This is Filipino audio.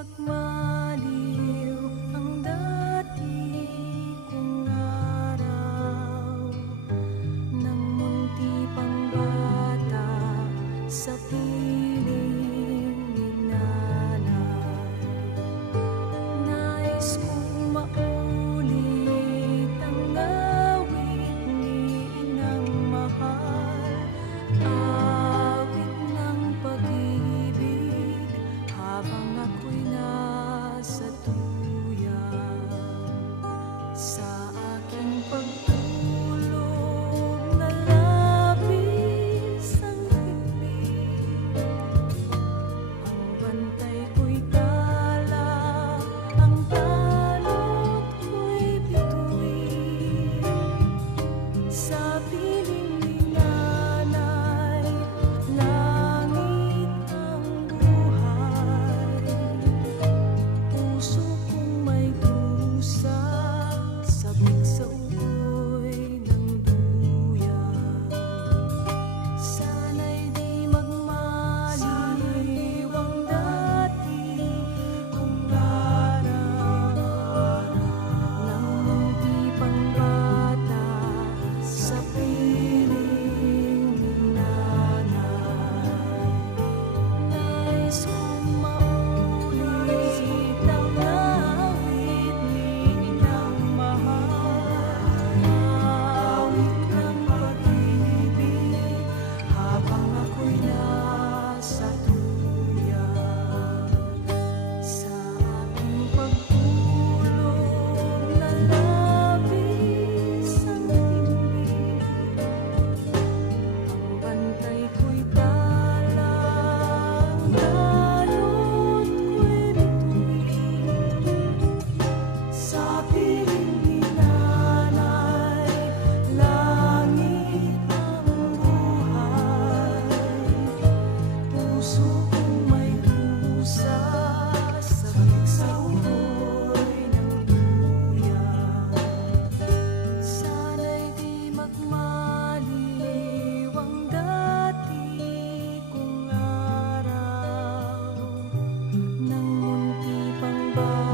magmaliw ang dati kong araw, nang munti pang bata sa piling ni nanay. Nais kong maulit ang awit ni inang mahal, awit ng pag-ibig habang ako'y nasa tuyan. Sa aking pagtulog na labis ang himig, ang bantay ko'y tala, ang talot ko'y bituin. Sa piling ni nanay, langit ang buhay. Puso kong may dusa, sabik sa ugoy ng duyan. Sana'y di magmaliw ang dati kong araw, nang munti pang bata sa piling ni nanay. Nais kong maulit ang awit ni inang mahal, awit ng pag-ibig habang ako'y nasa tuyan. Sa aking pagtulog na labis ang himig, ang bantay ko'y tala, ang dalot ko'y bituin. Sa piling ni nanay, langit ang buhay. Puso kong may dusa, sabik sa ugoy ng duyan. Sana'y di magmaliw ang dati kong araw, nang munti pang bata